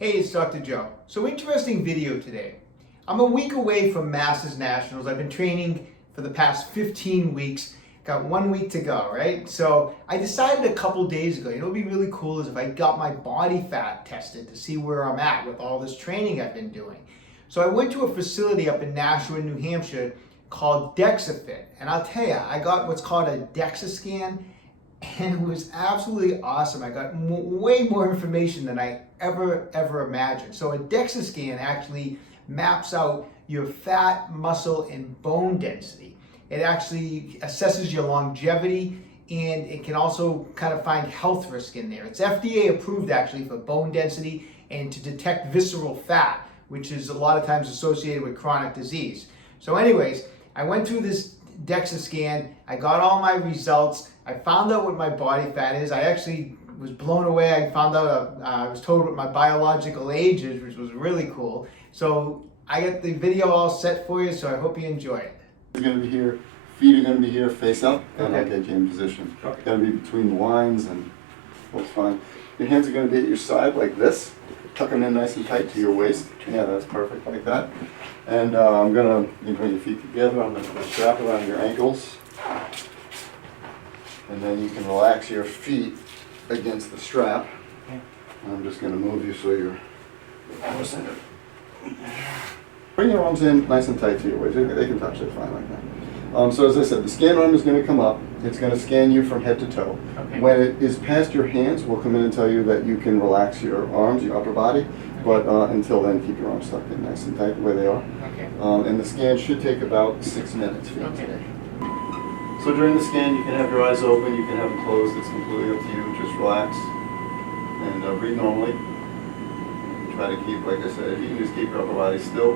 Hey, it's Dr. Joe. So interesting video today. I'm a week away from Masters Nationals. I've been training for the past 15 weeks. Got 1 week to go, right? So I decided a couple days ago, what would be really cool is if I got my body fat tested to see where I'm at with all this training I've been doing. So I went to a facility up in Nashua, New Hampshire called Dexa Fit. And I'll tell you, I got what's called a Dexa Scan, and it was absolutely awesome. I got way more information than I ever imagined. So a Dexa scan actually maps out your fat, muscle, and bone density. It actually assesses your longevity, and it can also kind of find health risk in there. It's FDA approved actually for bone density and to detect visceral fat, which is a lot of times associated with chronic disease. So anyways, I went through this Dexa scan, I got all my results, I found out what my body fat is. I actually was blown away. I found out, I was told what my biological age is, which was really cool. So I got the video all set for you, so I hope you enjoy it. It's going to be here, feet are going to be here, face up, and I'll Okay. get you in position. Okay. Got to be between the lines, and that's fine. Your hands are going to be at your side like this, tuck them in nice and tight to your waist. Yeah, that's perfect, like that. And I'm going to bring your feet together. I'm going to put a strap around your ankles. And then you can relax your feet against the strap. I'm just going to move you so you're centered. Bring your arms in nice and tight to your waist. They can touch it fine like that. So as I said, the scan arm is going to come up. It's going to scan you from head to toe. Okay. When it is past your hands, we'll come in and tell you that you can relax your arms, your upper body. But until then, keep your arms tucked in nice and tight the way they are. Okay. And the scan should take about 6 minutes for you Okay. today. So during the scan, you can have your eyes open, you can have them closed. It's completely up to you. Just relax and breathe normally. Try to keep, like I said, if you can just keep your upper body still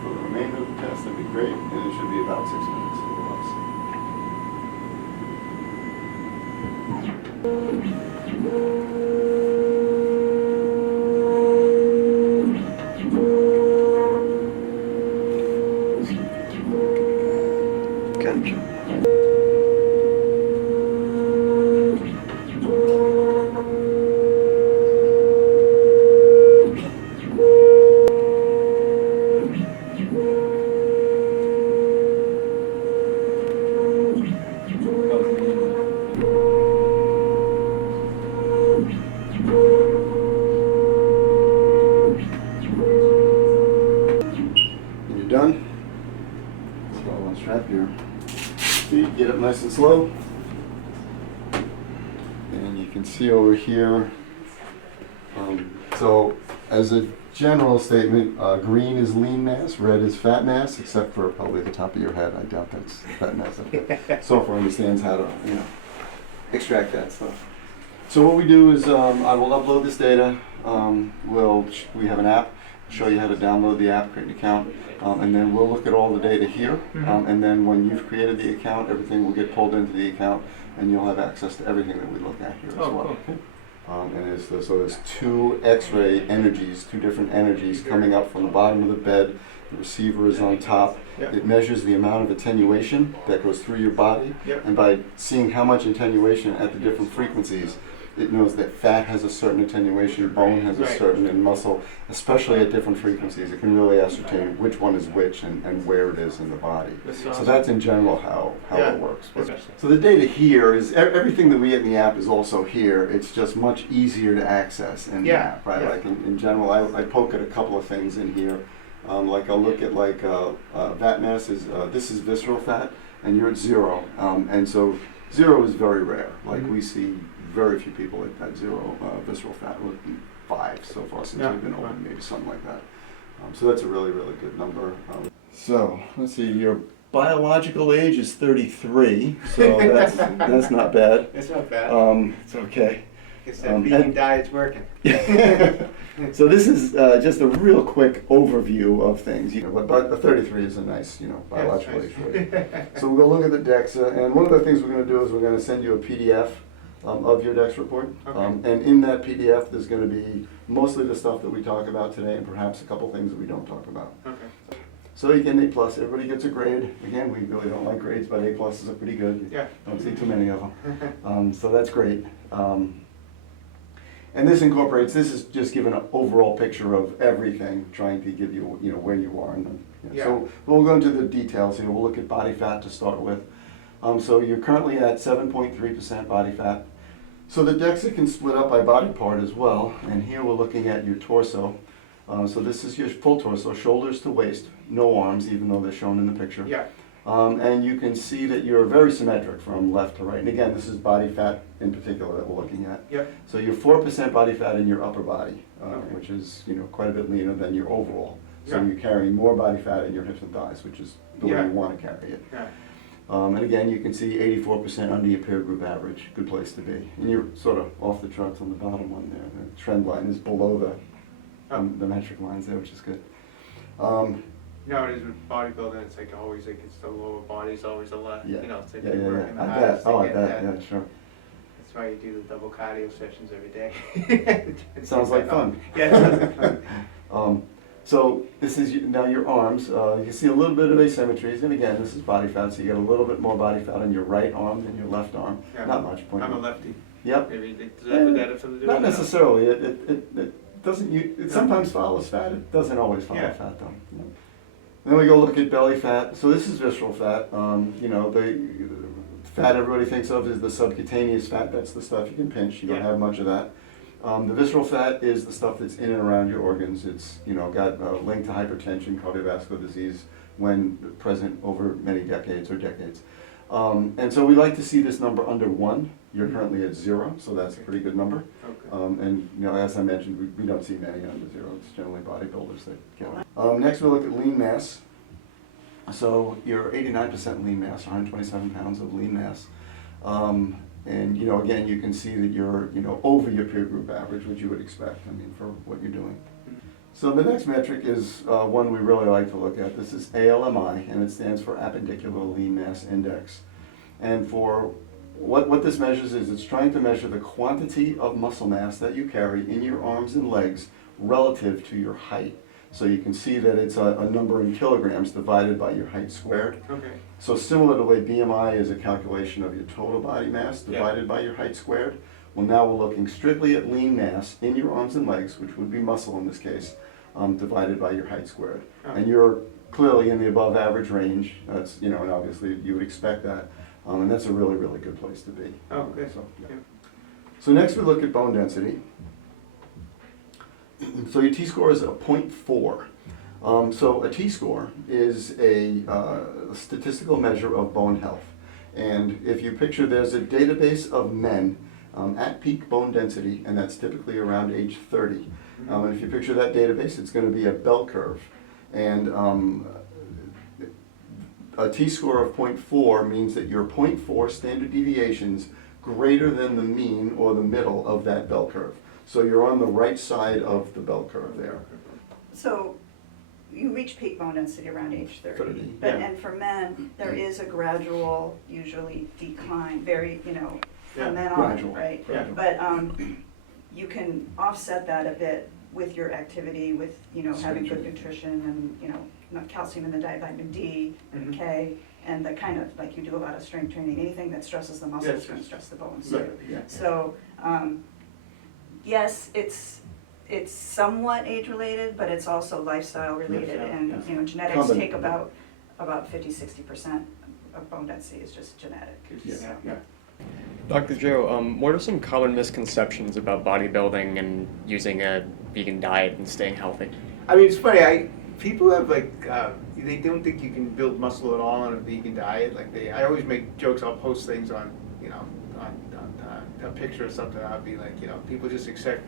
for the remainder of the test, that'd be great. And it should be about 6 minutes or less. Gotcha. When you're done, so I'll unstrap your feet, get up nice and slow. And you can see over here, so as a general statement, green is lean mass, red is fat mass, except for probably the top of your head. I doubt that's fat mass. Software understands how to, extract that stuff. So what we do is I will upload this data. We have an app. Show you how to download the app, create an account, and then we'll look at all the data here. And then when you've created the account, everything will get pulled into the account, and you'll have access to everything that we look at here as well. Cool. And so there's two X-ray energies, two different energies coming up from the bottom of the bed. The receiver is on top. Yep. It measures the amount of attenuation that goes through your body, Yep. and by seeing how much attenuation at the different frequencies, it knows that fat has a certain attenuation, bone has a Right. certain, and muscle, especially at different frequencies. It can really ascertain which one is which and where it is in the body. That's So awesome. that's in general how Yeah. it works. That's awesome. So the data here is, everything that we get in the app is also here. It's just much easier to access in the Yeah, app, right? yeah. Like in general, I poke at a couple of things in here. Like I'll look at fat mass is, this is visceral fat, and you're at 0. And so 0 is very rare. Like we see very few people at 0 visceral fat, 5 so far since we've been open, maybe something like that. So that's a really, really good number. So let's see, your biological age is 33, so that's not bad. It's not bad. It's okay. It's that vegan diet's working. So this is just a real quick overview of things. But the 33 is a nice, biological age for you. So we're going to look at the DEXA, and one of the things we're going to do is we're going to send you a PDF of your DEXA report. Okay. And in that PDF, there's going to be mostly the stuff that we talk about today, and perhaps a couple things that we don't talk about. Okay. So you get an A+, everybody gets a grade. Again, we really don't like grades, but A+s are pretty good. Yeah. Don't see too many of them. So that's great. And this incorporates, this is just giving an overall picture of everything, trying to give you, where you are. And So we'll go into the details here. We'll look at body fat to start with. So you're currently at 7.3% body fat. So the DEXA can split up by body part as well. And here we're looking at your torso. So this is your full torso, shoulders to waist, no arms, even though they're shown in the picture. Yeah. And you can see that you're very symmetric from left to right. And again, this is body fat in particular that we're looking at. Yep. So you're 4% body fat in your upper body, Okay. which is quite a bit leaner than your overall. So Yeah. you're carrying more body fat in your hips and thighs, which is the way Yeah. you want to carry it. Yeah. And again, you can see 84% under your peer group average. Good place to be. And you're sort of off the charts on the bottom one there. The trend line is below the metric lines there, which is good. No, it is with bodybuilding. It's like always like it's the lower body's always a lot. Yeah. It's like Yeah, you're yeah, working yeah. the I hardest bet. to I get bet. that. Yeah, sure. That's why you do the double cardio sessions every day. It sounds like fun. Yeah, it sounds like fun. So this is now your arms. You can see a little bit of asymmetries, and again, this is body fat, so you get a little bit more body fat on your right arm than your left arm. Yeah. Not much. I'm a lefty. Yep. Maybe would that have something to do Not with it? necessarily. It doesn't. It sometimes follows fat. It doesn't always follow Yeah. fat though. Yeah. Then we go look at belly fat. So this is visceral fat. The fat everybody thinks of is the subcutaneous fat. That's the stuff you can pinch. You don't Yeah. have much of that. The visceral fat is the stuff that's in and around your organs. It's got a link to hypertension, cardiovascular disease when present over many decades. And so we like to see this number under 1. You're currently at 0, so that's a pretty good number. Okay. And as I mentioned, we don't see many under 0. It's generally bodybuilders that get it. Next we look at lean mass. So you're 89% lean mass, 127 pounds of lean mass. And again, you can see that you're over your peer group average, which you would expect, for what you're doing. So the next metric is one we really like to look at. This is ALMI, and it stands for Appendicular Lean Mass Index. And for what this measures is it's trying to measure the quantity of muscle mass that you carry in your arms and legs relative to your height. So you can see that it's a number in kilograms divided by your height squared. Okay. So similar to the way BMI is a calculation of your total body mass divided by your height squared. Well, now we're looking strictly at lean mass in your arms and legs, which would be muscle in this case, divided by your height squared. Oh. And you're clearly in the above average range. That's, and obviously you would expect that. And that's a really, really good place to be. Oh, okay. Yeah. So next we look at bone density. So your T-score is a 0.4. So a T-score is a statistical measure of bone health. And if you picture there's a database of men at peak bone density, and that's typically around age 30. And if you picture that database, it's going to be a bell curve. And a T-score of 0.4 means that your 0.4 standard deviations greater than the mean or the middle of that bell curve. So you're on the right side of the bell curve there. So you reach peak bone density around age 30. 30, But, yeah. and for men, there is a gradual, usually decline, very, Yeah. from then on, Gradual, right? gradual. But you can offset that a bit with your activity, with, having good nutrition and, not calcium in the diet, vitamin D and Mhm. K, and the kind of, like you do a lot of strength training, anything that stresses the muscles Yes, is going to yes. stress the bones Yeah, too. yeah. So, yes, it's somewhat age related, but it's also lifestyle related, Lifestyle, and yes. genetics Common. take about 50-60% of bone density is just genetic. Yeah. So- Yeah. Dr. Joe, what are some common misconceptions about bodybuilding and using a vegan diet and staying healthy? It's funny. People have they don't think you can build muscle at all on a vegan diet. I always make jokes. I'll post things on a picture or something. I'll be like, people just expect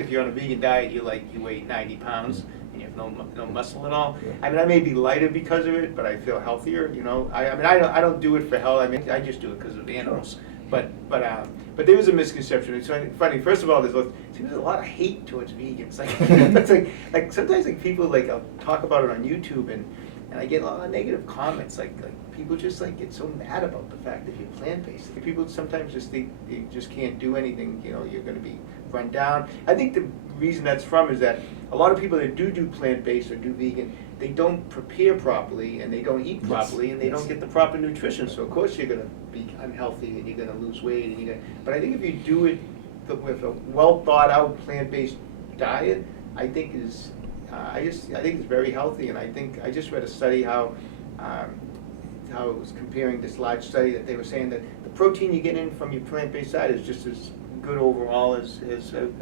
if you're on a vegan diet, you weigh 90 pounds and you have no muscle at all. I may be lighter because of it, but I feel healthier. I don't do it for health. I just do it because of the animals. But there is a misconception. It's funny. First of all, there's a lot of hate towards vegans. Like sometimes people I'll talk about it on YouTube and I get a lot of negative comments. Like people just get so mad about the fact that you're plant-based. People sometimes just think you just can't do anything. You're going to be run down. I think the reason that's from is that a lot of people that do plant-based or do vegan, they don't prepare properly and they don't eat properly and they don't get the proper nutrition. So of course you're going to be unhealthy and you're going to lose weight but I think if you do it with a well thought out plant-based diet, I think is I think it's very healthy, and I just read a study how it was comparing this large study that they were saying that the protein you get in from your plant-based diet is just as good overall as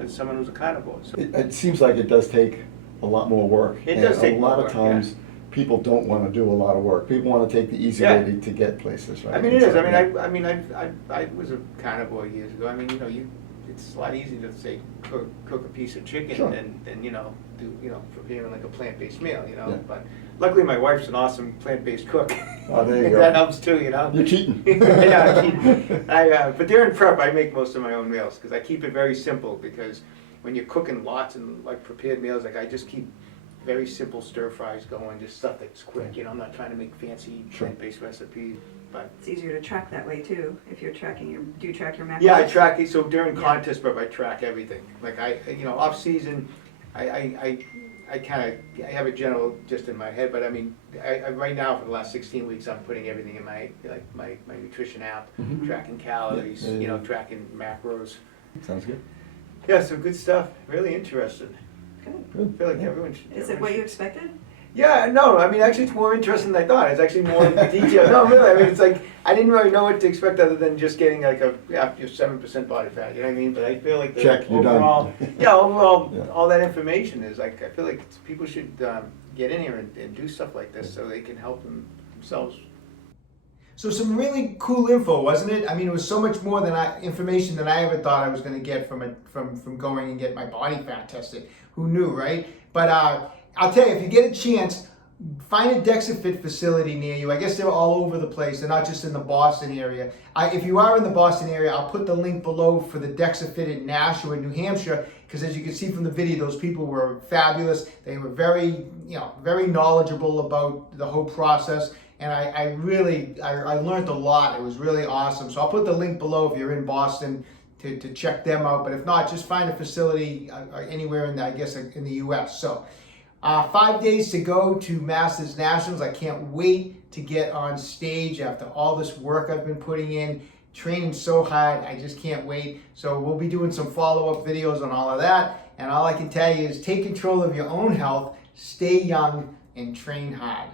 someone who's a carnivore. So It seems like it does take a lot more work. It does take a more lot of work, times. yeah. People don't want to do a lot of work. People want to take the easy Yeah. way to get places, right? I mean, it And is. so, I mean, I was a carnivore years ago. I mean, it's a lot easier to say cook a piece of chicken Sure. than do preparing like a plant-based meal, Yeah. But luckily my wife's an awesome plant-based cook. Oh, there you go. That helps too, You're cheating. Yeah, I'm cheating. But during prep, I make most of my own meals because I keep it very simple. Because when you're cooking lots and like prepared meals, like I just keep very simple stir fries going, just stuff that's quick. I'm not trying to make fancy Sure. plant-based recipes. But It's easier to track that way too, if you're tracking do you track your macros? yeah, I track it. So during Yeah. contest prep, I track everything. Like off season, I have a general just in my head. But I mean, I right now for the last 16 weeks, I'm putting everything in my nutrition app, Mhm. tracking calories, Yeah. Tracking macros. Sounds good. Yeah, some good stuff. Really interesting. Good. Good. I feel like Yeah. everyone should. Is it what you expected? Yeah, no, I mean, actually, it's more interesting than I thought. It's actually more detailed. No, really, I mean, it's like, I didn't really know what to expect other than just getting like after 7% body fat, you know what I mean? But I feel like Check, you're done. overall, Yeah. all that information is like, I feel like people should get in here and do stuff like this so they can help themselves. So some really cool info, wasn't it? I mean, it was so much more than information than I ever thought I was going to get from going and get my body fat tested. Who knew, right? But I'll tell you, if you get a chance, find a Dexa Fit facility near you. I guess they're all over the place. They're not just in the Boston area. If you are in the Boston area, I'll put the link below for the Dexa Fit in Nashua, New Hampshire, because as you can see from the video, those people were fabulous. They were very knowledgeable about the whole process. And I learned a lot. It was really awesome. So I'll put the link below if you're in Boston to check them out. But if not, just find a facility anywhere in the U.S. So 5 days to go to Masters Nationals. I can't wait to get on stage after all this work I've been putting in, training so hard. I just can't wait. So we'll be doing some follow-up videos on all of that. And all I can tell you is take control of your own health, stay young, and train hard.